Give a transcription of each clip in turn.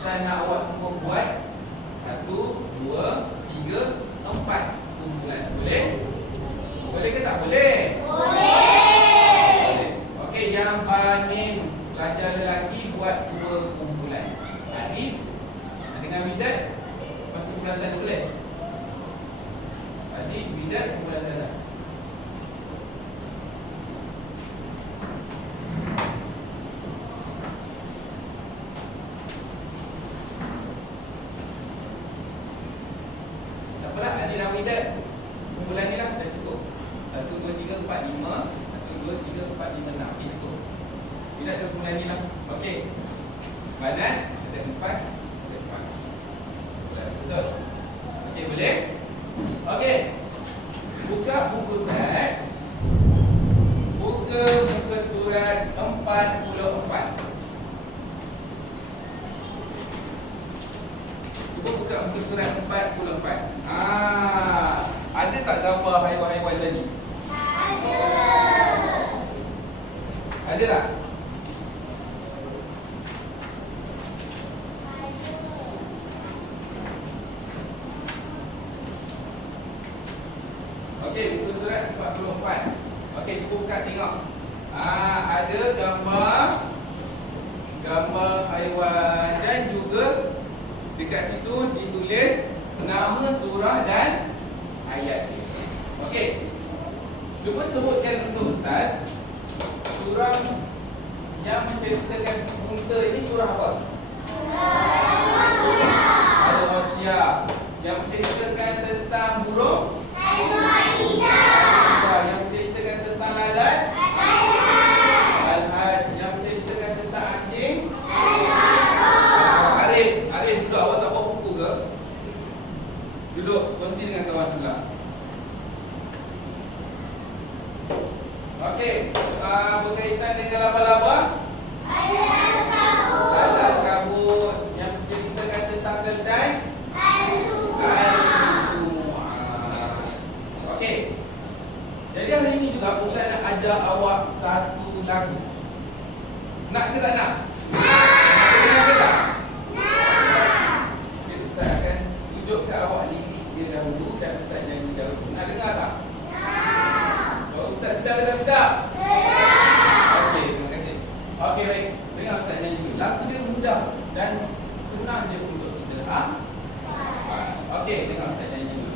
Ustaz nak awak semua buat kumpulan sana boleh? Adik, bidat, kumpulan sana. Tak apalah, adik dan bidat kumpulan ni lah, dah cukup. 1, 2, 3, 4, 5. 1, 2, 3, 4, 5, 6. Okey, cukup. Bidat dan kumpulan ni lah. Okey. Badan ada 4. Ada 4. Betul. Okey, boleh? Okey. Buka buku teks. Buka muka surat 44. Cuba buka muka surat 44. Ada tak gambar haiwan-haiwan tadi? Ada. Ada tak? Okey, muka surat 44. Okey, cuba buka tengok. Ada gambar haiwan dan juga dekat situ ditulis nama surah dan ayat. Okey. Cuba sebutkan untuk ustaz surah yang menceritakan unta ini surah apa? Surah Al-Wasyiyah. Yang menceritakan tentang burung? Al-Maidah. Yang menceritakan tentang lalat? Al-Hajj. Yang menceritakan tentang anjing? Arif, duduk. Awak tak bawa buku ke? Duduk, kongsi dengan kawan sebelah. Okey, berkaitan dengan laba-laba? Al-Ankabut. Yang menceritakan tentang keldai? Al-Jumu'ah. Okey. Jadi hari ini juga Ustaz nak ajar awak satu lagu. Nak ke tak nak? Nak dengar ke tak? Okay, Ustaz akan tunjukkan awak lirik dia dahulu dan Ustaz nyanyi dahulu. Nak dengar tak? Oh, Ustaz sedar ke tak sedar? Okey, terima kasih. Okey, baik. Dengar Ustaz nyanyi dulu. Lagu dia mudah dan senang je untuk kita hafal. Okey, dengar Ustaz nyanyi dulu.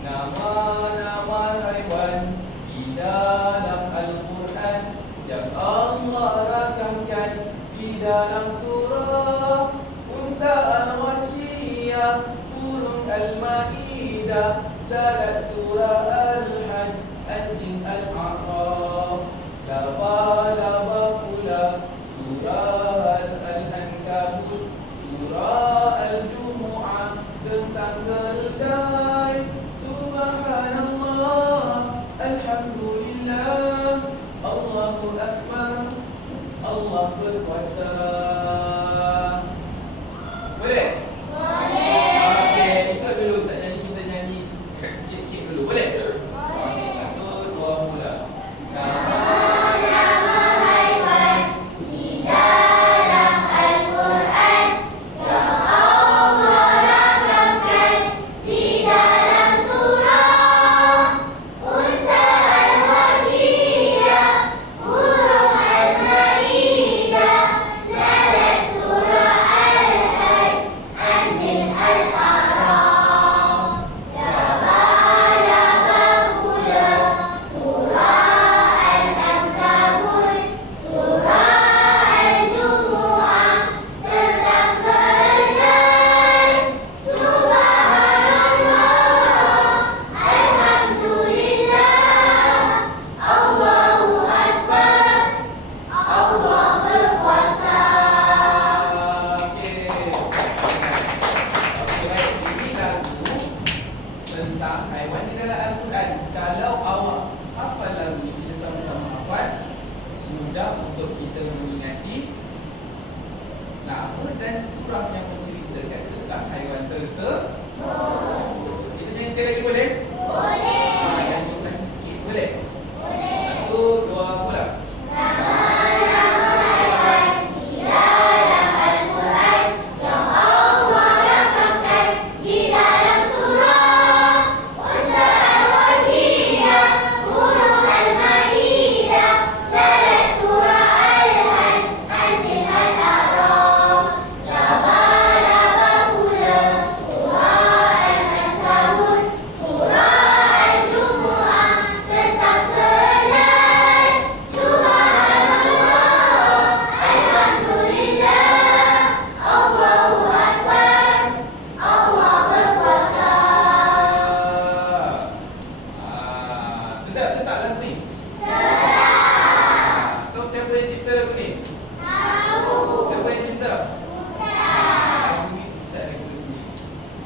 Nama-nama haiwan di dalam Al-Quran yang Allah rakamkan di dalam surah unta Al-Wasyiyah, burung Al-Maidah, lalat surah Al-Hajj, anjing Al-A'raf, laba-laba pula surah Al-Ankabut, surah Al-Jumu'ah tentang keldai. Subhanallah, alhamdulillah, Allahu Akbar, Allah berkuasa. Boleh? Boleh. Okey, ikut dulu Ustaz nyanyi, kita nyanyi sikit-sikit dulu. Boleh? Okey, 1, 2, mula. Nama-nama haiwan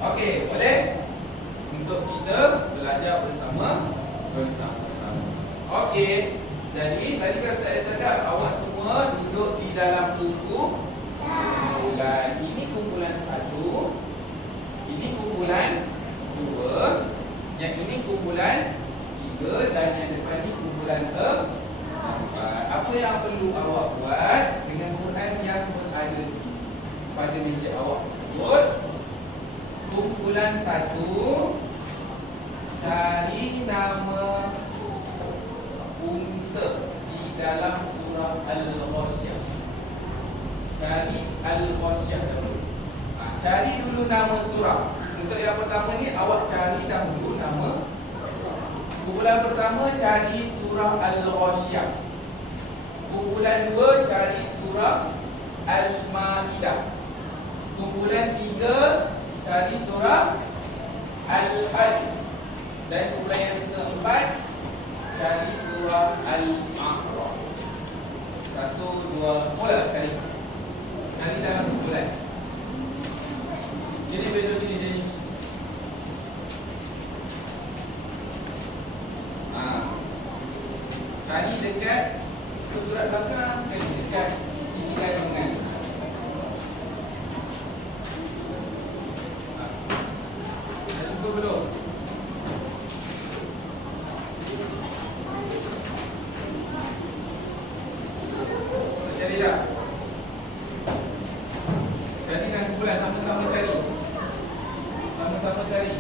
Okey, boleh? Untuk kita belajar bersama-sama. Okey. Jadi tadi kan saya cakap awak semua duduk di dalam buku kumpulan. Ini kumpulan 1, ini kumpulan 2, yang ini kumpulan 3 dan yang depan ni kumpulan 4. Apa yang perlu awak buat dengan Quran yang berada pada meja awak tersebut? Kumpulan 1, cari nama unta di dalam surah Al-Ghasyiyah. Cari Al-Ghasyiyah dulu. Cari dulu nama surah. Untuk yang pertama ni awak cari dahulu nama. Kumpulan pertama cari surah Al-Ghasyiyah. Kumpulan 2 cari surah Al-Maidah. Kumpulan 3 cari surah Al-Hajj. Dan kumpulan yang keempat cari surah Al-A'raf. 1, 2, mula cari. Cari dalam kumpulan. Jadi duduk sini jadi. Cari dekat surat belakang sekali, dekat isi kandungan. Dah cukup belum? Cari dah. Carikan kumpulan, sama-sama cari. Sama-sama cari.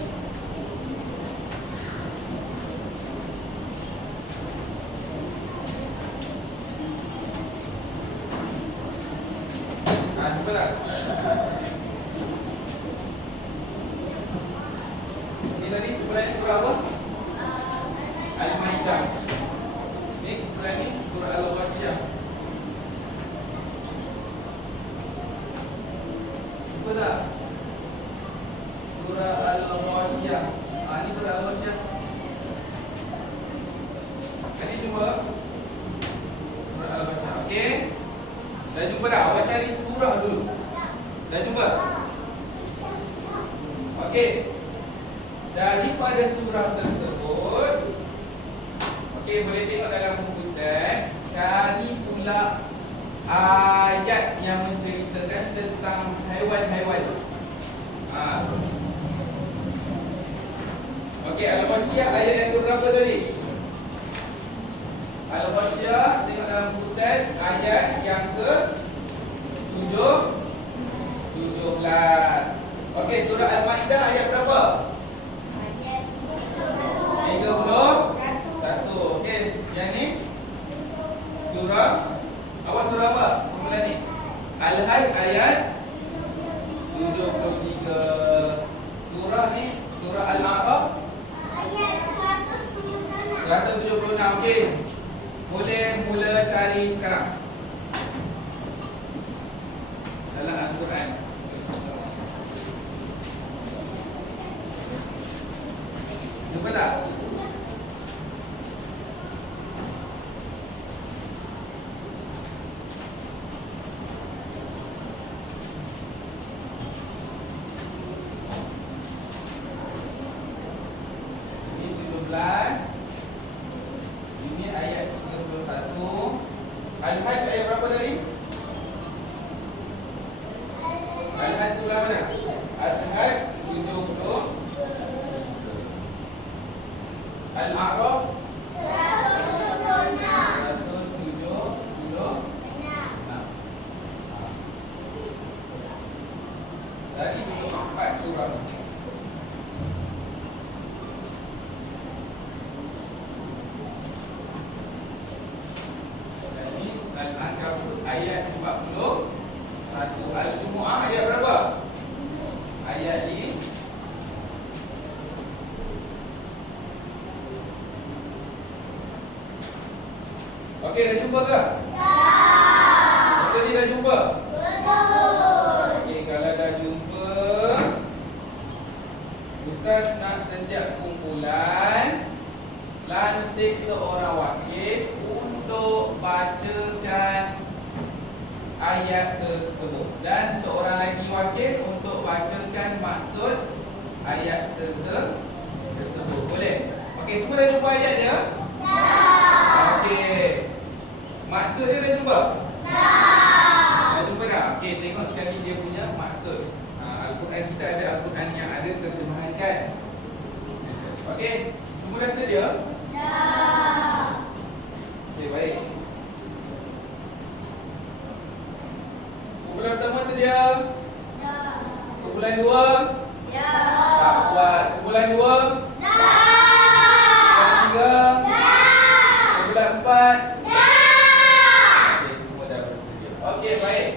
Jumpa tak? Ini tadi kumpulan surah apa? Al-Maidah. Ini kumpulan ni surah Al-Ghasyiyah. Jumpa tak? Surah Al-Ghasyiyah. Ini surah Al-Ghasyiyah. Tadi jumpa surah Al-Ghasyiyah. Okey. Dah jumpa tak? Awak cari surah dulu. Dah jumpa? Okey. Daripada surah tersebut, okey, boleh tengok dalam buku teks. Cari pula ayat yang menceritakan tentang haiwan-haiwan. Okey, Al-Ghasyiyah ayat yang berapa tadi? Al-Ghasyiyah, tengok dalam buku teks ayat yang ke 17. Okey, surah Al-Maidah ayat berapa? Ayat 31. Okey, yang ni surah, awak surah apa? Kumpulan ni Al-Hajj ayat 73. Surah ni surah Al-A'raf ayat 176. Okey, boleh mula cari sekarang dalam Al-Quran. Jumpa tak? Ini 17. Ini ayat 31. Al-Hajj ayat berapa tadi? Al-Hajj surah mana? Al-Hajj 70. Al-A'raf 176. Tadi belum 4 surah. Ini Al-Ankabut ayat 41. Al-Jumu'ah ayat berapa? Ayat ni okey, dah jumpa ke? Betul ni dah jumpa? Betul. Okey, kalau dah jumpa, Ustaz nak sejak kumpulan lantik seorang wakil untuk bacakan ayat tersebut dan seorang lagi wakil untuk bacakan maksud ayat tersebut. Boleh? Okey, semua dah jumpa ayat dia? Okey. Maksud dia dah jumpa? Dah jumpa dah? Okey, tengok sekali dia punya maksud. Al-Quran kita ada Al-Quran yang ada terjemahan kan? Okey, semua dah sedia? Okey, baik. Kumpulan pertama sedia? Kumpulan dua? Tak kuat. Kumpulan dua? Kumpulan tiga? Kumpulan empat? Okey, semua dah bersedia. Okey, baik.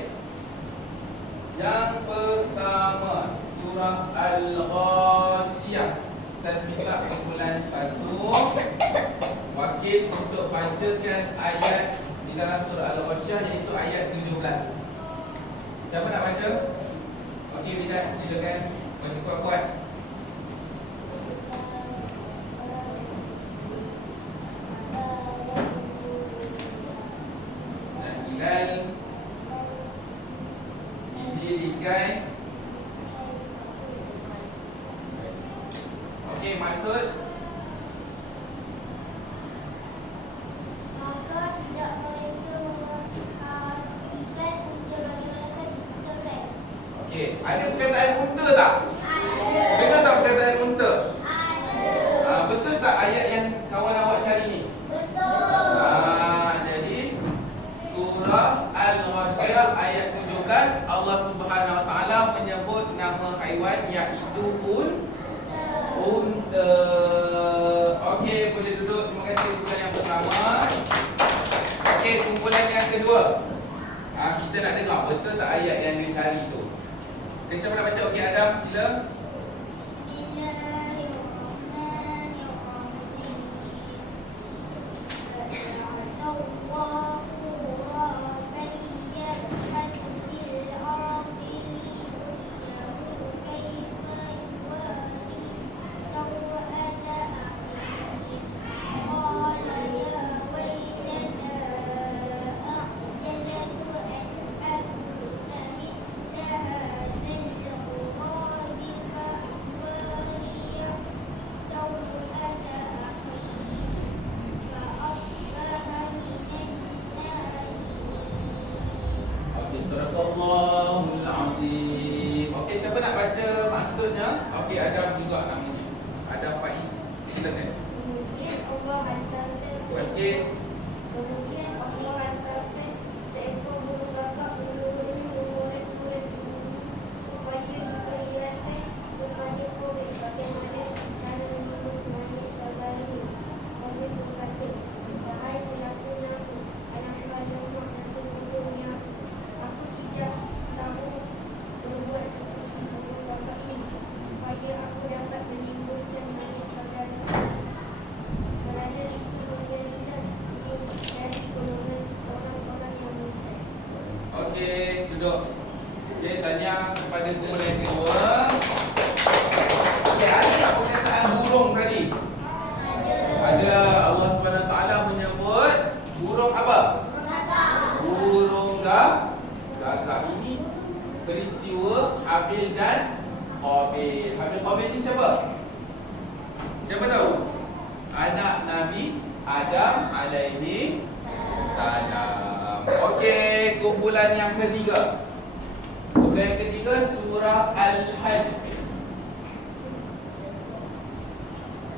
Yang pertama, surah Al-Ghasyiyah. Ustaz minta kumpulan 1 wakil untuk bacakan ayat di dalam surah Al-Ghasyiyah, iaitu ayat 17. Siapa nak baca? Okey, Bidat, silakan baca kuat-kuat. Hilal didirikan. Okey, maksud Maka tidak mereka memperhatikan unta bagaimana diciptakan. okey, ada perkataan unta tak? Ada. Dengar tak perkataan unta? Ada. Betul tak ayat yang kawan awak cari ni? Betul. Jadi surah Al-Ghasyiyah ayat 17, Allah Subhanahu Wa Taala menyebut nama haiwan iaitu unta. Okey, boleh duduk. Terima kasih kumpulan yang pertama. Okey, kumpulan yang kedua. Kita nak dengar betul tak ayat yang dia cari tu. Okey, siapa nak baca? Okey, Adam, sila. Surahul Azim. Okey, siapa nak baca maksudnya? Okey, Adam juga namanya. Adam Faiz. Silakan. Kemudian Allah hantarkan Kuat sikit. Kemudian Allah hantarkan seekor burung gagak menyuruhnya mengoret-ngoret bumi supaya diperlihatkan kepada Quraisy bagaimana cara mengurus banyak saudaranya. Kami berkata, wahai celakanya aku, anak kandungmu satu bundungnya. Aku tidak tahu berbuat seperti burung gagak ini supaya aku dapat menimbulkan banyak saudara. Kerana itu menjadikan dari golongan orang-orang yang menyesal. Okey, duduk. Dia tanya kepada kumpulan yang kedua. Okey, ada tak perkataan burung tadi? Ada. Allah Subhanahu Wa Taala menyebut burung apa? Burung gagak. Ini peristiwa Habil dan Qabil. Habil Qabil ni siapa? Siapa tahu? Anak Nabi Adam alaihi salam. Okey, kumpulan yang ketiga. Kumpulan yang ketiga surah Al-Hajj.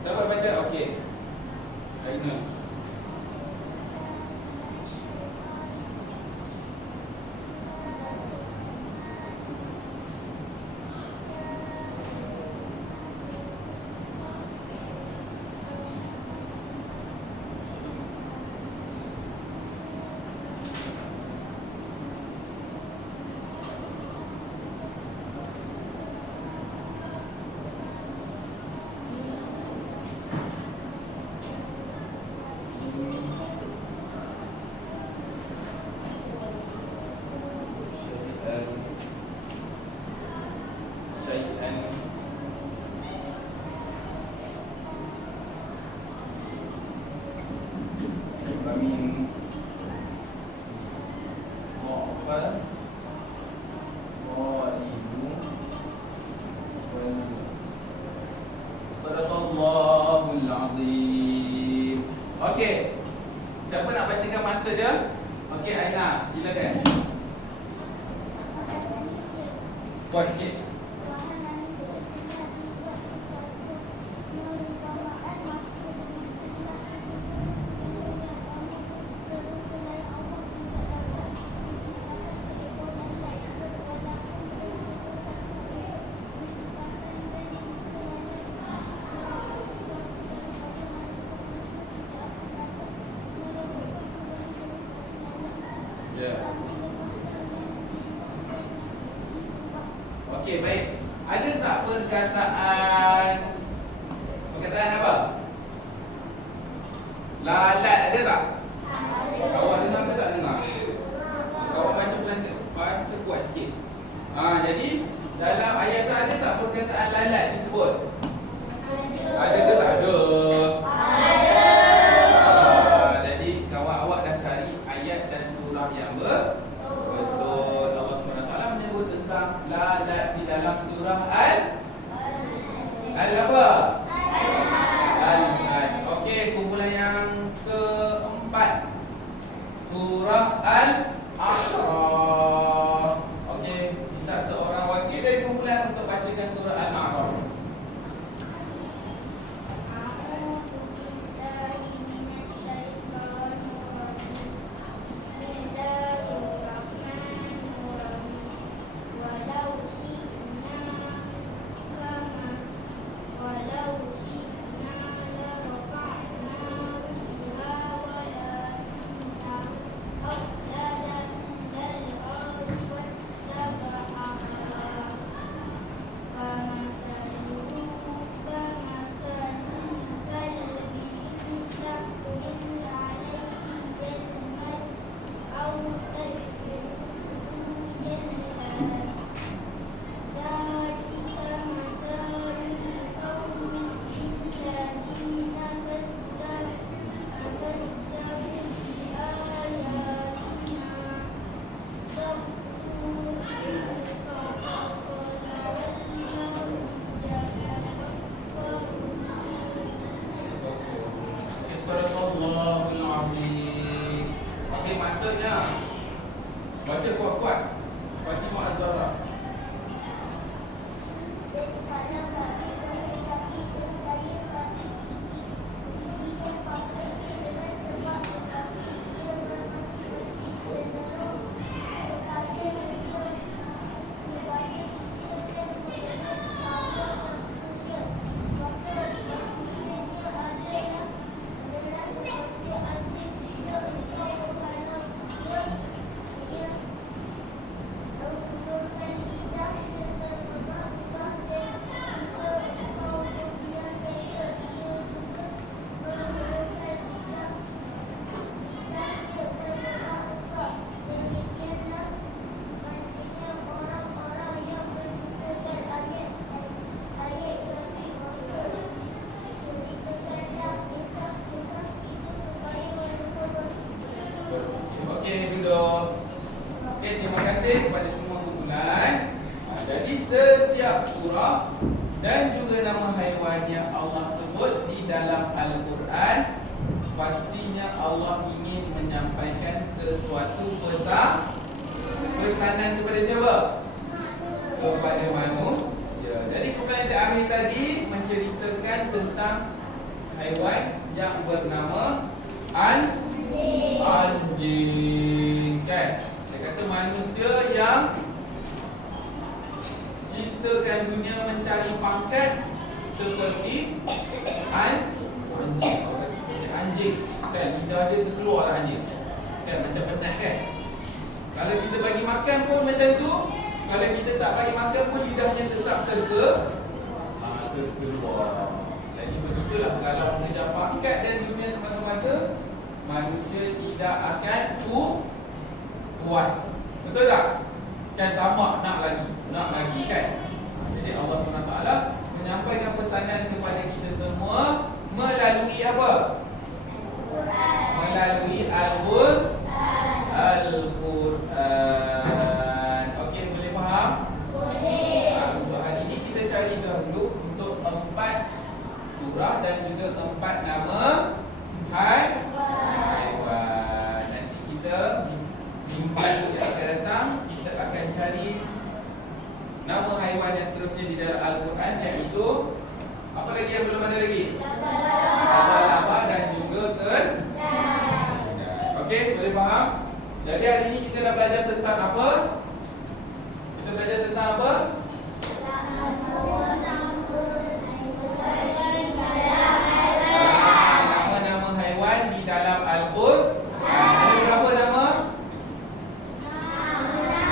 Siapa baca? Okey. Aina. Sadaqallahul azim. Okey. Siapa nak bacakan masa dia? Okey, Aina, silakan. Kuat sikit. Ya. Okey, baik. Ada tak perkataan apa? Lalat ada tak? Kawan dengar ke tak dengar? Kawan baca pelan sikit, baca kuat sikit. Jadi dalam ayat tu ada tak perkataan lalat disebut? Ada ke tak ada? Jadi kawan awak dah cari ayat dan surah yang betul. Allah SWT menyebut tentang lalat di dalam surah apa? Al-Hajj. Okey, kumpulan yang keempat, surah Al-A'raf. Okey, minta seorang wakil dari kumpulan untuk bacakan surah Al-A'raf. Sadaqallahul azim. Okey, maksudnya baca kuat-kuat. Fatimah Az-Zahra. Okey, duduk. Okey, terima kasih kepada semua kumpulan. Jadi setiap surah dan juga nama haiwan yang Allah sebut di dalam Al-Quran, pastinya Allah ingin menyampaikan sesuatu pesanan kepada siapa? Kepada manusia. Jadi kumpulan yang terakhir tadi menceritakan tentang haiwan yang bernama anjing, kan? Saya kata manusia yang ciptakan dunia mencari pangkat seperti anjing, kan? Lidah dia terkeluar lah anjing, kan? Macam penat, kan? Kalau kita bagi makan pun macam tu. Kalau kita tak bagi makan pun lidahnya tetap terkeluar. Jadi begitulah kalau mengejar pangkat dan dunia semata-mata, manusia tidak akan puas. Betul tak? Kan tamak nak lagi, kan? Jadi Allah SWT menyampaikan pesanan kepada kita semua melalui apa? Melalui Al-Quran. Okey, boleh faham? Boleh. Untuk hari ini kita cari dahulu untuk 4 surah dan juga 4 nama haiwan. Nanti kita minggu yang akan datang kita akan cari nama haiwan yang seterusnya di dalam Al-Quran, iaitu apa lagi yang belum ada lagi? Laba-laba dan juga okey, boleh faham? Jadi hari ini kita dah belajar tentang apa? Kita belajar tentang apa? Nama-nama haiwan di dalam Al-Quran. Ada berapa nama?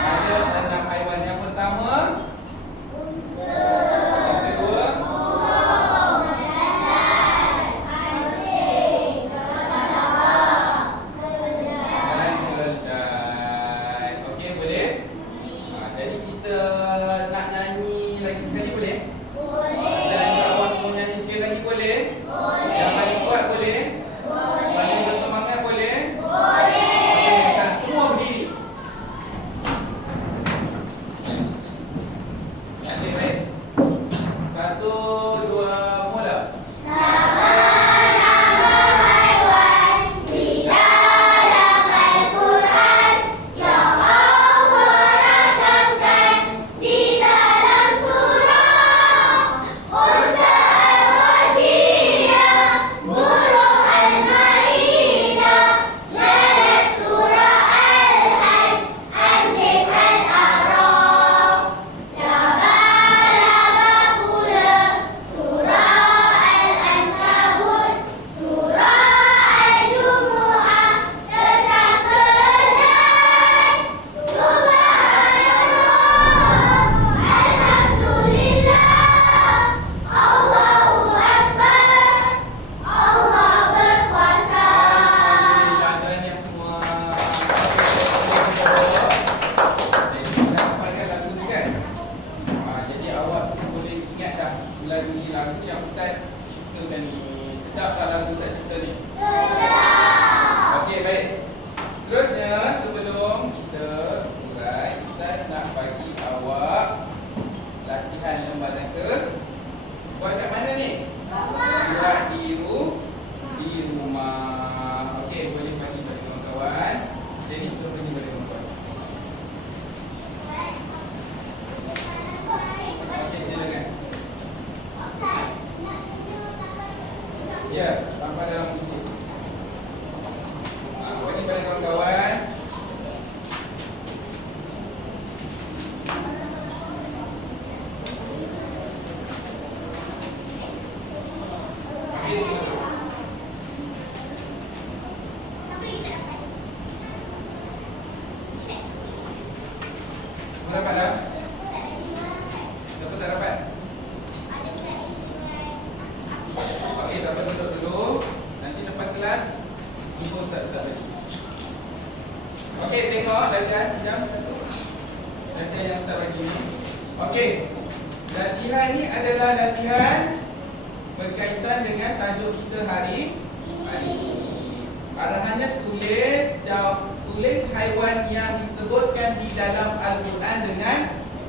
Ada 6 haiwan. Yang pertama, yang kedua, dan keledai. Okey, boleh? Jadi kita nak nyanyi lagi sekali boleh? Kita nyanyi awal semua, nyanyi sikit lagi boleh? Yang paling kuat boleh? Paling bersemangat boleh? Okey, sekarang semua berdiri. Okey, baik. 1, 2, mula. Ya, tanpa dalam buku. Bagi pada kawan-kawan. Okey. Dapat tak? Dapat tak dapat? Okey, dapat duduk dulu. Nanti lepas kelas jumpa ustaz-ustaz lagi. Okey, tengok latihan jam 1. Latihan yang ustaz bagi ni. Okey. Latihan ni adalah latihan berkaitan dengan tajuk kita hari ini. Arahannya tulis haiwan yang disebutkan di dalam Al-Quran dengan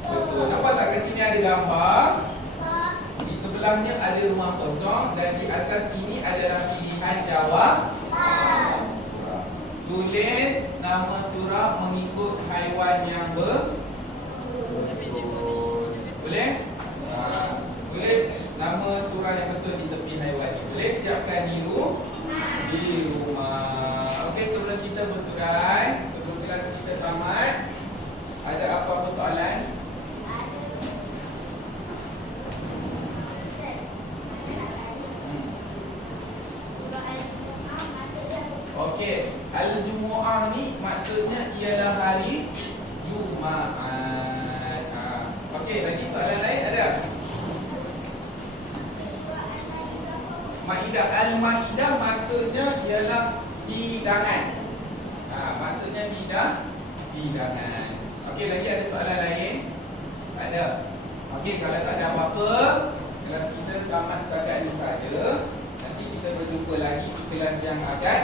betul. Nampak tak kat sini ada gambar? Di sebelahnya ada rumah kosong dan di atas ini adalah pilihan jawab. Tulis nama surah mengikut haiwan yang betul. Boleh? Tulis nama surah yang betul di tepi haiwan ini. Boleh? Siapkan di rumah. Okey, sebelum kita bersurai, sebelum kelas kita tamat, ada apa-apa soalan? Okey, Al-Jumu'ah ni maksudnya ialah hari Jumaat. Okey, lagi soalan lain ada? Maidah. Al-Maidah maksudnya ialah hidangan. Maksudnya hidangan. Okey, lagi ada soalan lain? Ada. Okey, kalau tak ada apa-apa, kelas kita tamat setakat ini saja. Nanti kita berjumpa lagi di kelas yang akan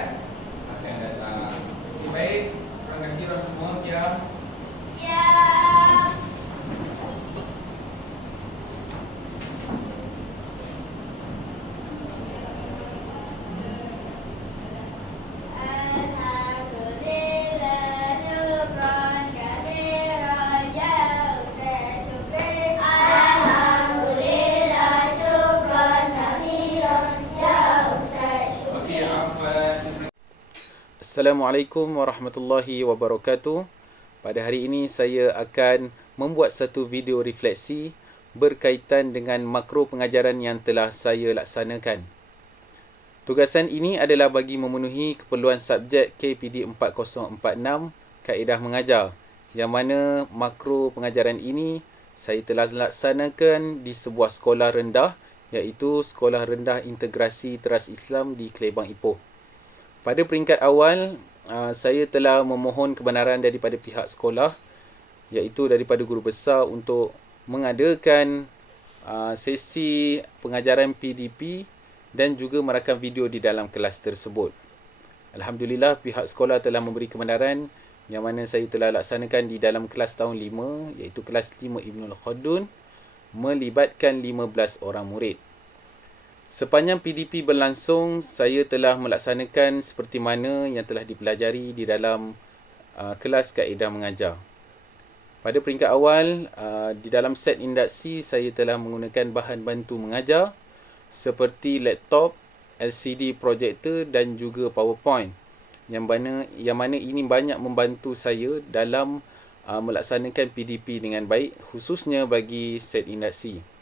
datang. Okey, baik. Terima kasih semua. Diam. Assalamualaikum warahmatullahi wabarakatuh. Pada hari ini saya akan membuat satu video refleksi berkaitan dengan makro pengajaran yang telah saya laksanakan. Tugasan ini adalah bagi memenuhi keperluan subjek KPD 4046 Kaedah Mengajar, yang mana makro pengajaran ini saya telah laksanakan di sebuah sekolah rendah, iaitu Sekolah Rendah Integrasi Teras Islam di Kelebang Ipoh. Pada peringkat awal, saya telah memohon kebenaran daripada pihak sekolah, iaitu daripada guru besar, untuk mengadakan sesi pengajaran PDP dan juga merakam video di dalam kelas tersebut. Alhamdulillah, pihak sekolah telah memberi kebenaran yang mana saya telah laksanakan di dalam kelas tahun 5, iaitu kelas 5 Ibnul Khaldun, melibatkan 15 orang murid. Sepanjang PDP berlangsung, saya telah melaksanakan seperti mana yang telah dipelajari di dalam kelas kaedah mengajar. Pada peringkat awal, di dalam set induksi, saya telah menggunakan bahan bantu mengajar seperti laptop, LCD projector dan juga PowerPoint, yang mana ini banyak membantu saya dalam melaksanakan PDP dengan baik, khususnya bagi set induksi.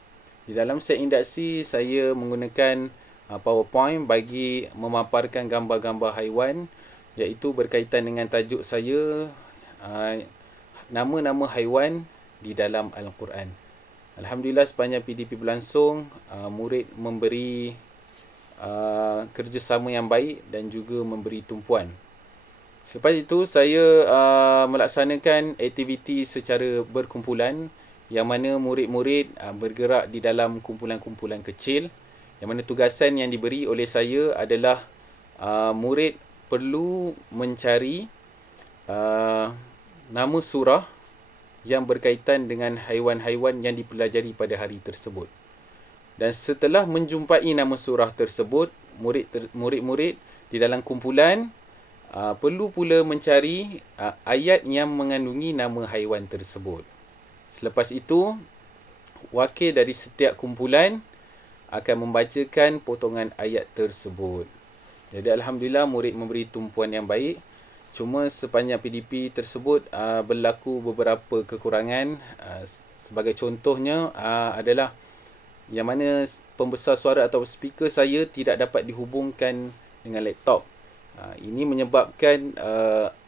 Di dalam set induksi, saya menggunakan PowerPoint bagi memaparkan gambar-gambar haiwan, iaitu berkaitan dengan tajuk saya, nama-nama haiwan di dalam Al-Quran. Alhamdulillah, sepanjang PDP berlangsung, murid memberi kerjasama yang baik dan juga memberi tumpuan. Selepas itu, saya melaksanakan aktiviti secara berkumpulan, yang mana murid-murid bergerak di dalam kumpulan-kumpulan kecil, yang mana tugasan yang diberi oleh saya adalah murid perlu mencari nama surah yang berkaitan dengan haiwan-haiwan yang dipelajari pada hari tersebut. Dan setelah menjumpai nama surah tersebut, murid-murid di dalam kumpulan perlu pula mencari ayat yang mengandungi nama haiwan tersebut. Selepas itu, wakil dari setiap kumpulan akan membacakan potongan ayat tersebut. Jadi Alhamdulillah, murid memberi tumpuan yang baik. Cuma sepanjang PDP tersebut berlaku beberapa kekurangan. Sebagai contohnya adalah yang mana pembesar suara atau speaker saya tidak dapat dihubungkan dengan laptop. Ini menyebabkan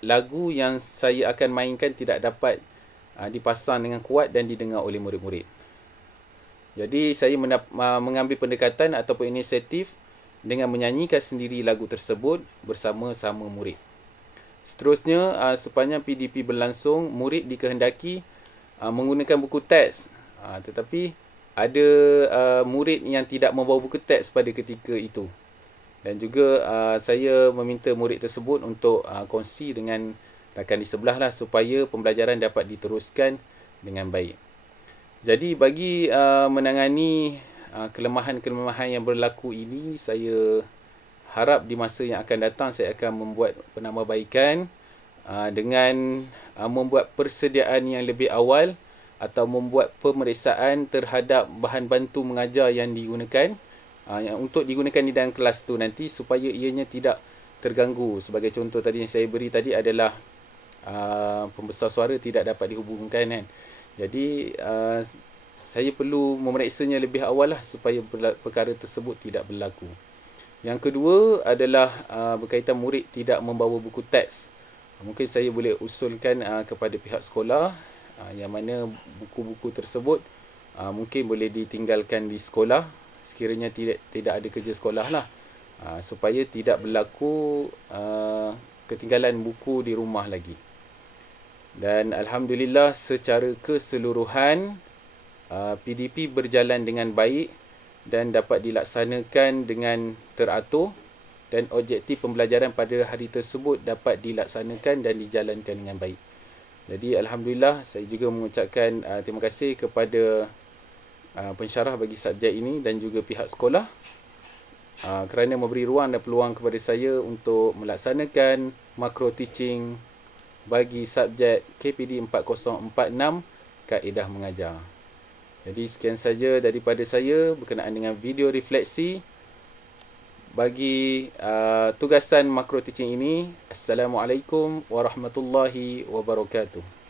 lagu yang saya akan mainkan tidak dapat dipasang dengan kuat dan didengar oleh murid-murid. Jadi saya mengambil pendekatan ataupun inisiatif dengan menyanyikan sendiri lagu tersebut bersama-sama murid. Seterusnya, sepanjang PDP berlangsung, murid dikehendaki menggunakan buku teks. Tetapi ada murid yang tidak membawa buku teks pada ketika itu. Dan juga saya meminta murid tersebut untuk kongsi dengan rakan di sebelah lah, supaya pembelajaran dapat diteruskan dengan baik. Jadi bagi menangani kelemahan-kelemahan yang berlaku ini, saya harap di masa yang akan datang saya akan membuat penambahbaikan dengan membuat persediaan yang lebih awal atau membuat pemeriksaan terhadap bahan bantu mengajar yang digunakan, yang untuk digunakan di dalam kelas tu nanti, supaya ianya tidak terganggu. Sebagai contoh tadi yang saya beri tadi adalah pembesar suara tidak dapat dihubungkan kan. Jadi saya perlu memeriksanya lebih awal lah, supaya perkara tersebut tidak berlaku. Yang kedua adalah berkaitan murid tidak membawa buku teks. Mungkin saya boleh usulkan kepada pihak sekolah, yang mana buku-buku tersebut mungkin boleh ditinggalkan di sekolah sekiranya tidak ada kerja sekolah lah, supaya tidak berlaku ketinggalan buku di rumah lagi. Dan Alhamdulillah, secara keseluruhan PDP berjalan dengan baik dan dapat dilaksanakan dengan teratur, dan objektif pembelajaran pada hari tersebut dapat dilaksanakan dan dijalankan dengan baik. Jadi Alhamdulillah, saya juga mengucapkan terima kasih kepada pensyarah bagi subjek ini dan juga pihak sekolah kerana memberi ruang dan peluang kepada saya untuk melaksanakan makro teaching bagi subjek KPD 4046 Kaedah Mengajar. Jadi sekian saja daripada saya berkenaan dengan video refleksi bagi tugasan makro teaching ini. Assalamualaikum warahmatullahi wabarakatuh.